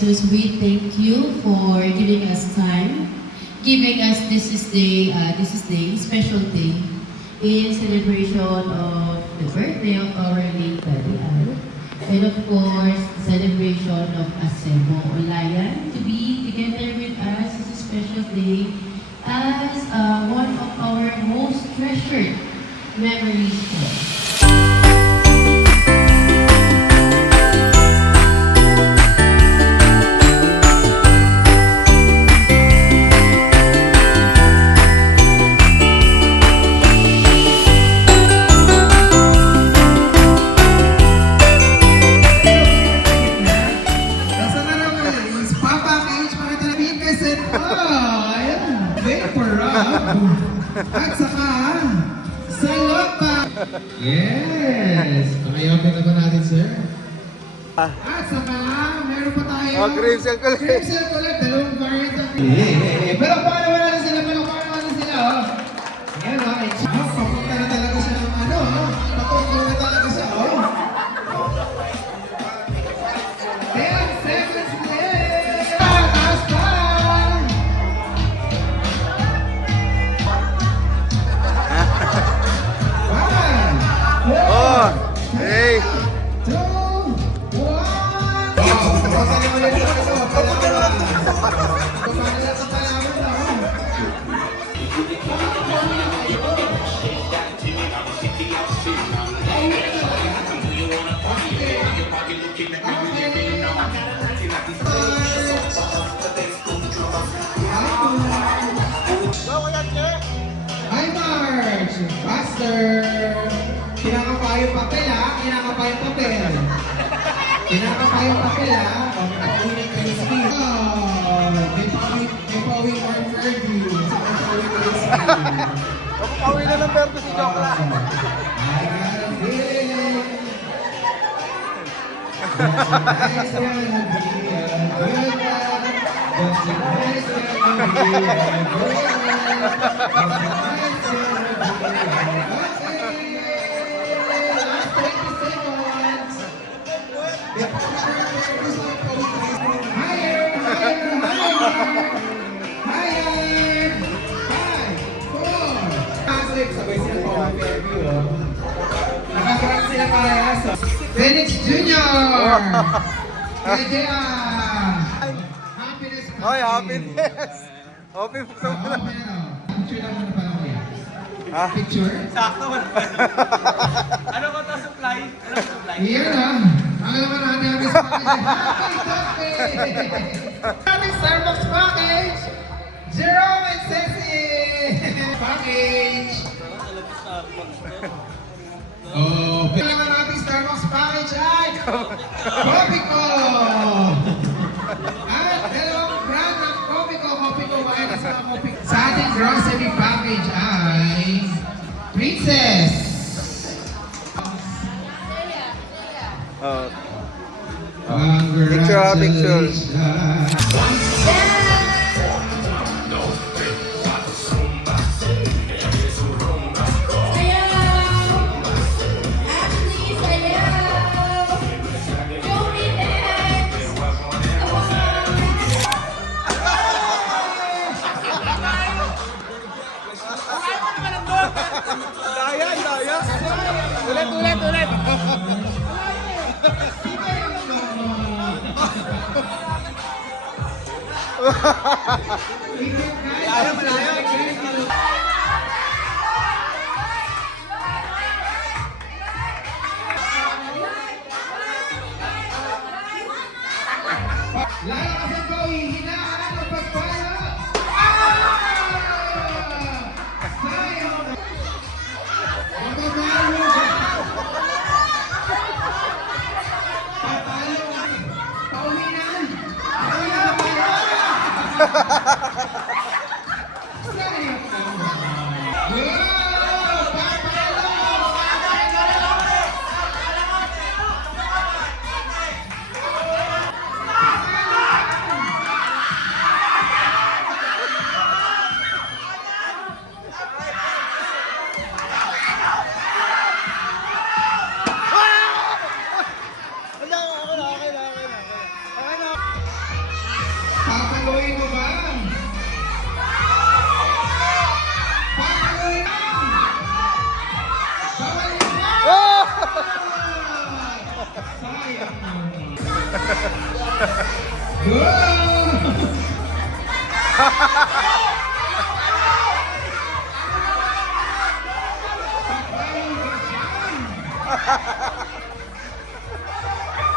Jesus, we thank you for giving us time, giving us this is day, special day, in celebration of the birthday of our late Daddy Al, and of course, celebration of Asemo Olayan to be together with us this special day as one of our most treasured memories. At saka, salota! Yes! Pakiyapin na ba natin, sir? At saka, meron pa tayo. Cream Cell Colette. Cream Cell Colette, dalawang variant ng pero paano naman sila, oh. Ayan, papunta na talaga siya ng papunta na talaga siya, 10 seconds left! Taas pa! Hey! Hi, Marge! Faster! Kinakapayong papel, kinakapayong papel. Kinakapayong papel, Paulit kayo sa skill. May pauwing or Fairview. May pauwing kayo sa skill. Pauwi na ng Berto si Jokla. Sabay sila pa ang Fairview, Nakakarang sila parehas, Phoenix Jr. Kaya happiness. Hoy, happiness! Happy po sa mga. Picture lang muna pala kuya. Ha? Picture? Sakto wala. Ano ko to supply? Ano supply? Iyan ang naman natin ang Happy Starbucks package! Jerome and Ceci! Package! Oh, kailangan natin Starbucks package ay Coffee Co! At dalawang brand ng Coffee Co. Sa ating grocery package ay Princess! Picture. Daya. Ulit. Malayo. Lalakas ang bawi, hinaan ang pagpala. Sayang! Mababalo! Papalo! Pauwi na! Sayang!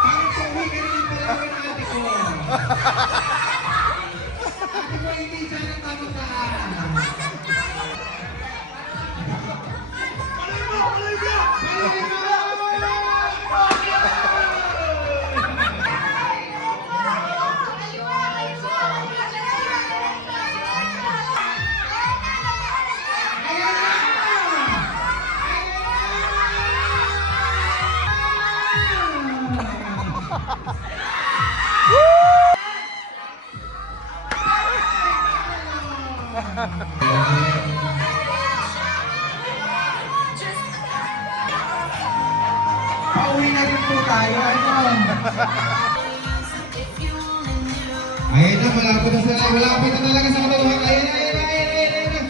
Parang pauwi ka rin pala ng ate ko. Ate ko, hindi dyan ang tamang daan. Pauwi na rin po tayo. Ayun na, malapit na sila. Malapit na talaga sa kataluhan. Ayun na, ayun na, ayun na, ayun na.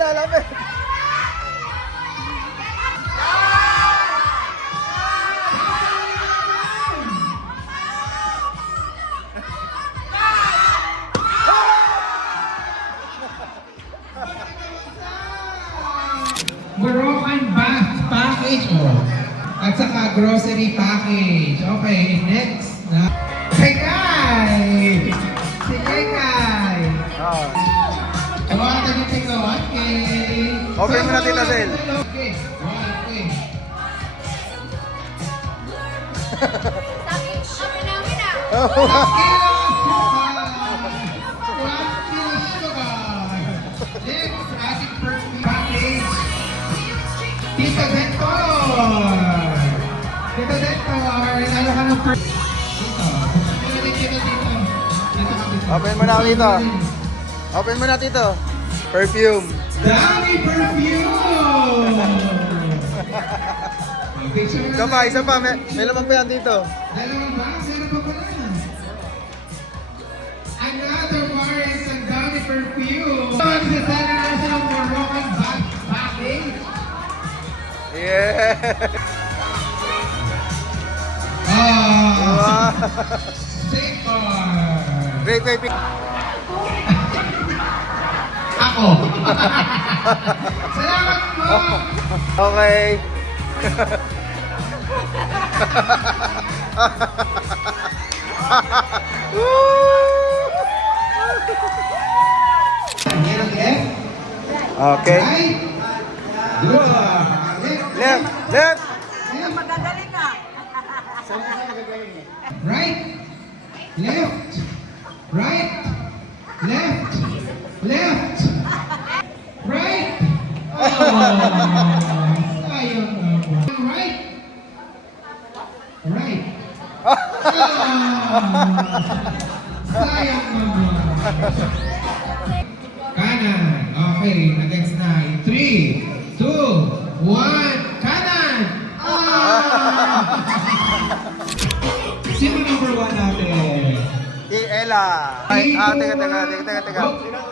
Lalapit. Moroccan bath package, oh. At saka grocery package. Okay, next. Si Kai! Si Kai! Ah. Tawag na dito ko, okay. Open mo na, Tita Sel. Okay, okay. Next, ating perfume package. Tita Dentor! Tita Dentor! Nalo ka ng perfume. Dito. Dito ka dito. Open mo na, Tito. Open mo na, Tito. Perfume. Dami perfume! Picture na Isa pa, isa pa. May lamang pa yan, Tito. Dalawang box, ano pa pala? Another variant ng dami perfume. Sa Center National Moroccan Bath Package. Yeah. Ah! Wow. Safer! Wait, wait, wait. Ako! Salamat po! Okay. Meron left? Okay. Right? Good! Left, left. Magagaling ka. Right? Left? Right? Left? Left? Right? Oh! Sayang naman. Right? Right? Ah! Sayang naman. Kanan. Okay, next na. In 3, 2, 1, kanan! Ah! Sino number 1 natin? Ella. Ay, teka.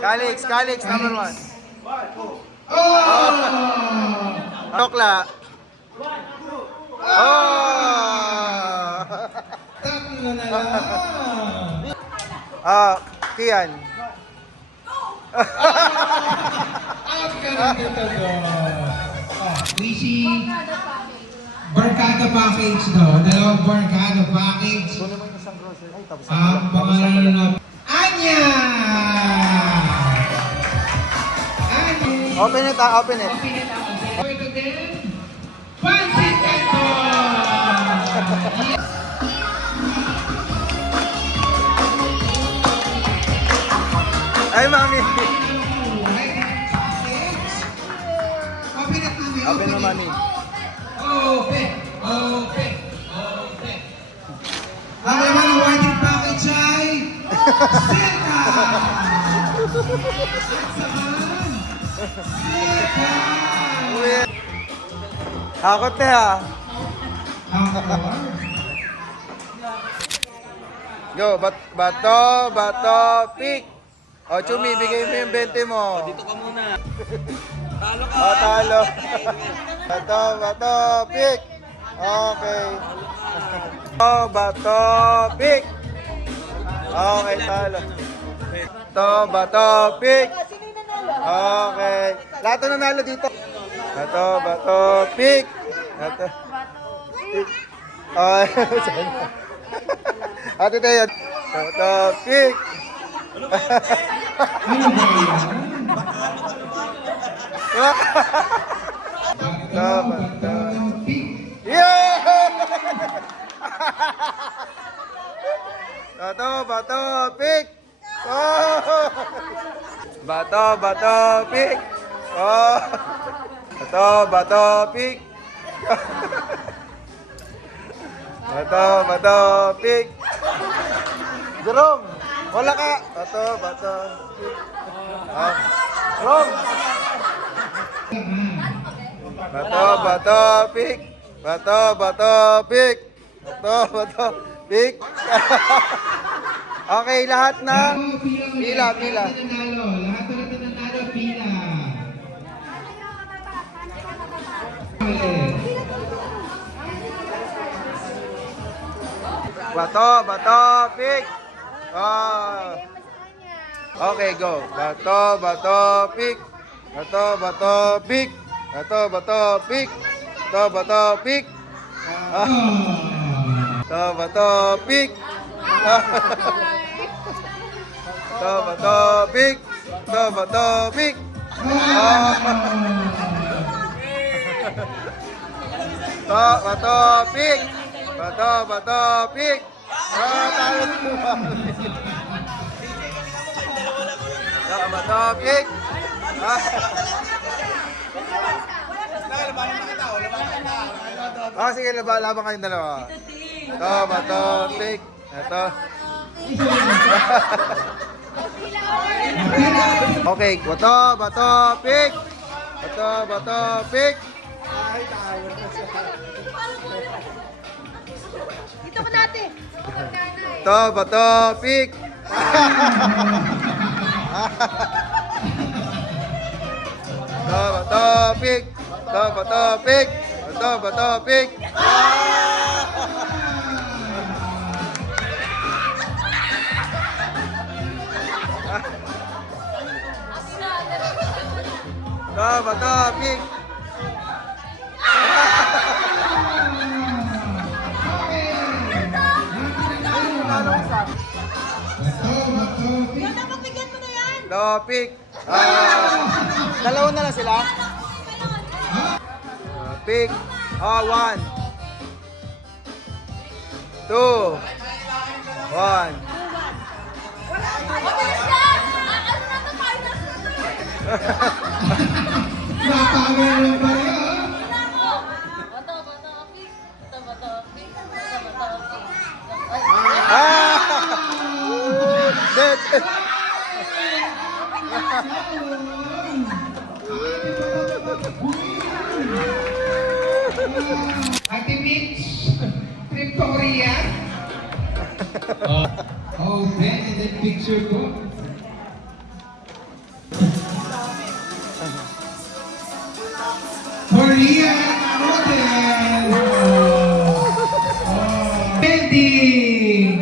Calix, number 1. Oh! Rokla. Oh! Tatlo na lang. Kian. Out ka na dito doon. Wishi. Barkada package daw. Dalawang barkada package. Ang pangalan na Anya! Anya! Open it, open it. Ito din. Pansit Canton! Ay, mami. Open it, mami. Open mo, mami. Open! Open! Open! Ang laman ng wedding package ay Silka! At saka Silka! Hakot na ha. Go, bato, pick. O, Chumi, bigay mo yung 20 mo. Dito ka muna. Talo ka. O, talo. Bato, pick. Okay. Bato, pick. Okay, talo. Bato, pick. Okay. Lahat na nanalo dito. Bato, pick. Bato, pick. Okay. Ate tayo. Bato, pick. Ano ba yan? Bato, pick. Yeah! Bato, pick. Oh! Bato, pick. Oh! Bato, pick. Bato, pick. Jerome, wala ka. Bato, pick. Ah. Jerome. Bato, pick. Bato, pick. Bato, pick. Okay, lahat ng pila. Lahat ulit na nanalo, pila. Bato, pick. Oh. Okay, go. Bato, pick. Bato, pick. Bato, pick. Bato, pick. Bato, pick. Bato, pick. Bato, pick. Bato, pick. Bato, pick. Tayo mo. Bato, pick. Sige, laban kayong dalawa. Bato, pick. Ito. Okay, bato, pick. Bato, pick. Dito ko dati. Bato, pick. Bato, pick. Bato, pick. Bato, pick. Bato, pick. Yan na, magbigyan mo na yan. Pick. Dalawa na lang sila. Pick. 1, 2, 1. Mabilis lang. Ano na to, finals na to. Napakagano ba yun? Dead. Ate Mitch, trip to Korea. Oh, Ben, and then picture ko. Korea model. Pending.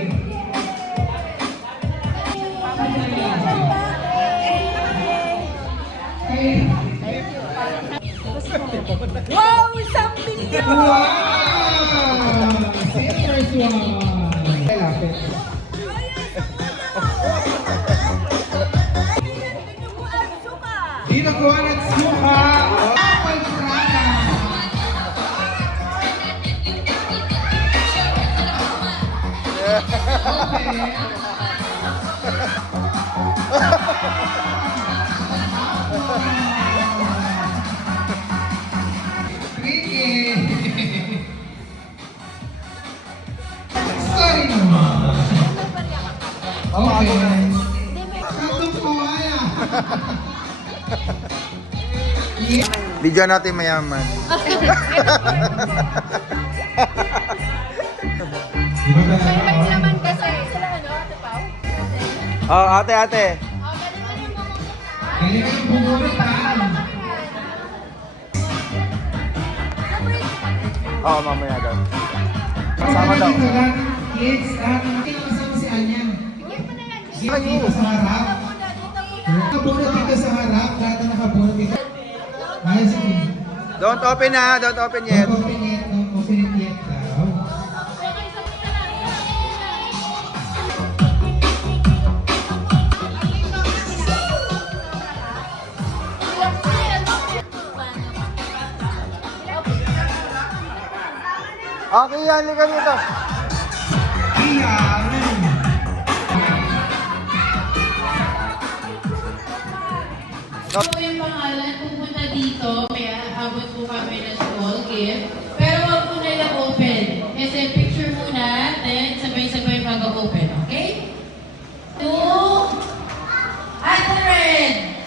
Wow, isang milyon. Wow! First one. Lapit. Di nakuha ng suka. Apple Prada. Tricky. Sorry naman. Okay. Katong po, Video natin mayaman. Di ba talaga? May laman kasi. Sila ano, Ate Pao? Oh, ate, ate. Kaya ka yung bumulot ha. Oo, mamaya daw. Kasama daw. Dito lang, kids, kasama si Anya. Dito sa harap. Nakabunot dito sa harap. Lahat na nakabunot dito. Ay, sige. Don't open ha, don't open yet. Don't open it, don't open it yet daw. Okay, halika dito. Iyan. Ito po yung pangalan, pupunta dito, may aabot po kami ng small gift. Pero wag po nila open. Kasi picture muna, then sabay-sabay mag-open, okay? 2, Ate Red!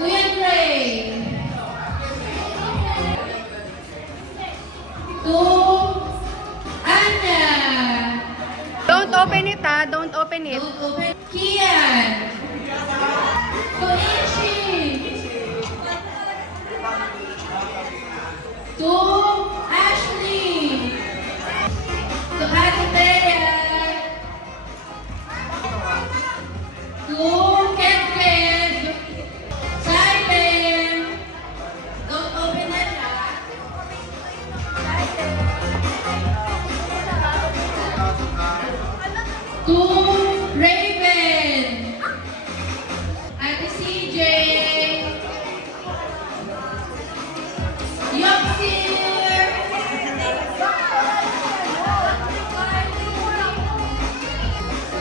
Kuya Gray! 2, Anya! Don't open it ha. Don't open it. Don't open. Kian! Koichi! 2, Ashley! To Ate Bea! 2, Ken! Simon! Don't open it ha! To Raven! Ate CJ! Yoxir!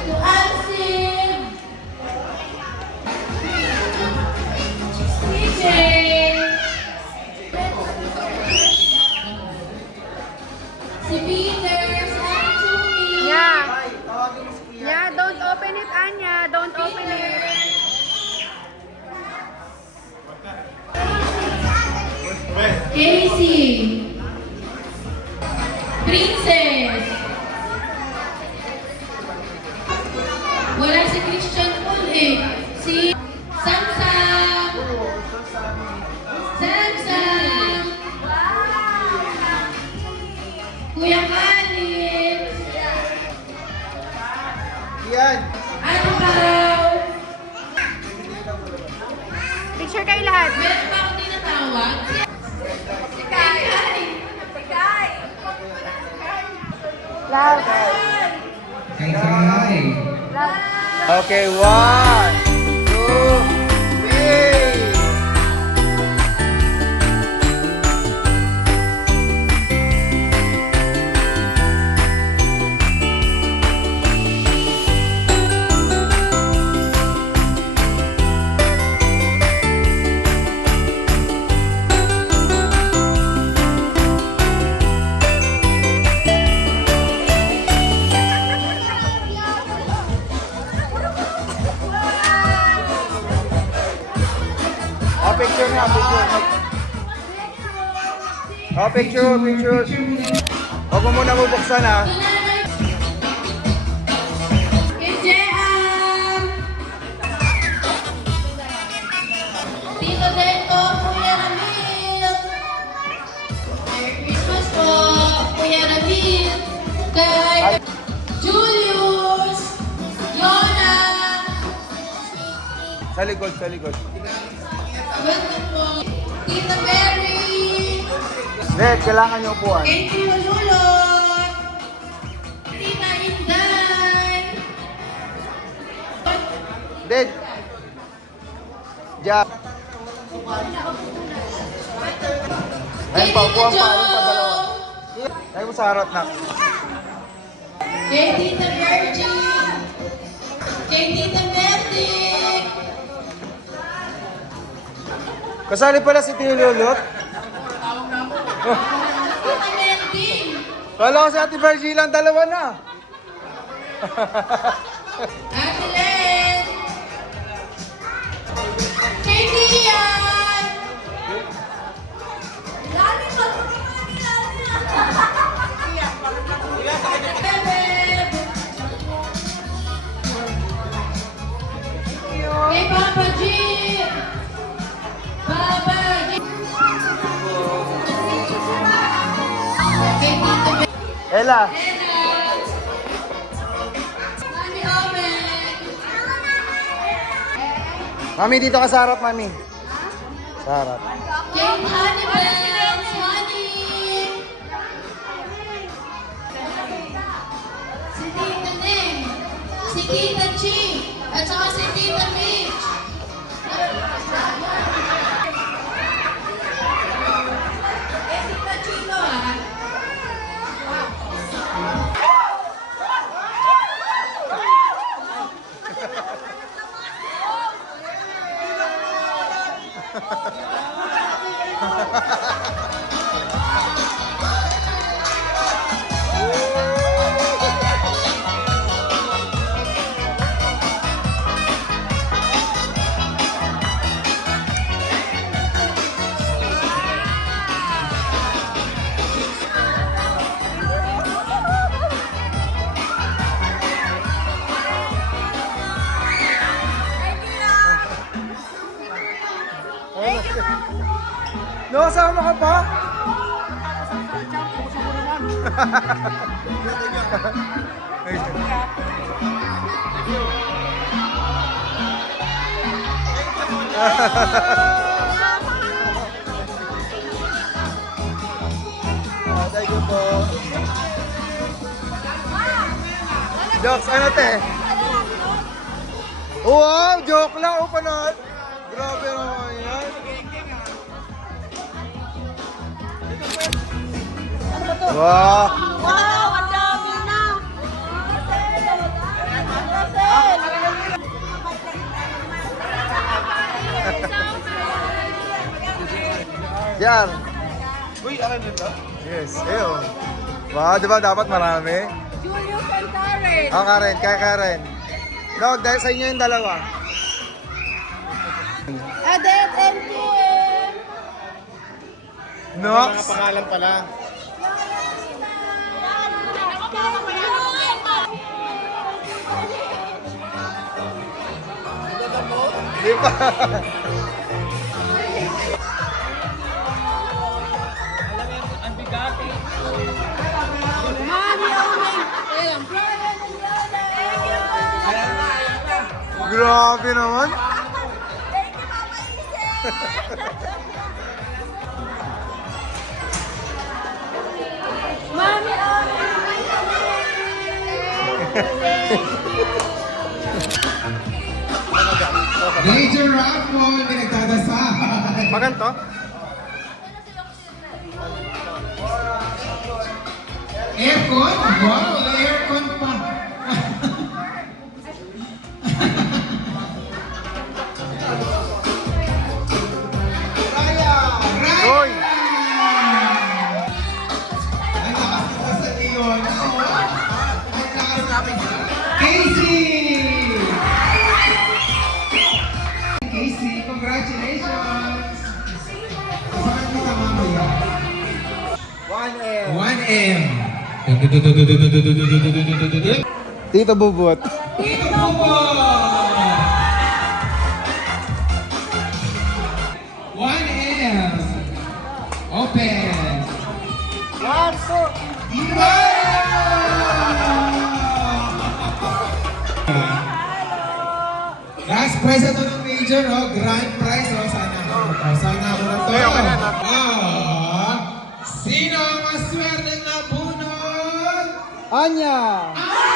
To Alcim! CJ! Si Peter! Si Chumi! Yeah. Yeah, don't open it, Anya. Don't open it. Casey. Princess. Wala si Christian Paul eh. Si Samsam. Samsam. Kuya Khalid. Yan. Ano Pao? Picture kayo lahat. Meron pa akong tinatawag. Si Kai. Love. Kay Kai. Okay, 1, 2, 3. Oh, picture nga, picture. Oh, picture, picture. Huwag mo muna bubuksan ha. Kejean! Tito Deto, Kuya Ramil! Merry Christmas po, Kuya Ramil! Kay Julius! Yona! Sa likod, sa likod. Welcome po! Tita Mary! Dad, kailangan niyo upuan. Kay Tito Lulot! Tita Inday! Dad. Jack. Ayun pa, upuan pa. Ayun pa, dalawa. Ayun mo sa harap na. Kay Tita Virgin! Kay Tita Merdic! Kasali pala si Tio Lulot. Tita Merdic! Kala ko si Ate Virgie lang, dalawa na. Ate Len! Kay Tian! Ella. Mami Owen. Mami, dito ka sa harap, Mami. Sa harap. Kate Honeybells. Honey. Si Tita Ning. Si Tita Chi. At saka si Tita Mitch. Tita Chino ah. No, sama ka pa? Thank you po. Jokes, ano te? Wow, joke lang. O panood. Grabe naman yan. Wow. Wow, ang dami na! Yan. Uy, akin nito? Yes, ayun. Wow, di ba dapat marami? Julius and Karen. Ah, Karen, kaya Karen. No, dahil sa inyo yung dalawa. Adet and Kim. Nox. Pangalan pala. Di ba? Ang bigati. Mami Owen. Ayun, Brian and Yola. Grabe naman. Thank you, Mama Isel. Mami Owen. Major Raffle, pinagdadasahan. Maganto? Aircon? Wow, aircon pa. Raya! Hoy! Ay, nakakita sa iyon. Casey! Casey, congratulations! Saan kita mamaya? 1M. 1M. Tito Bubot. Tito Bubo! 1M. Open. 1, 2. Last prize ito ng major, oh. Grand prize, oh. Sana ako na to. Sino ang maswerte na bunot? Anya! Ah!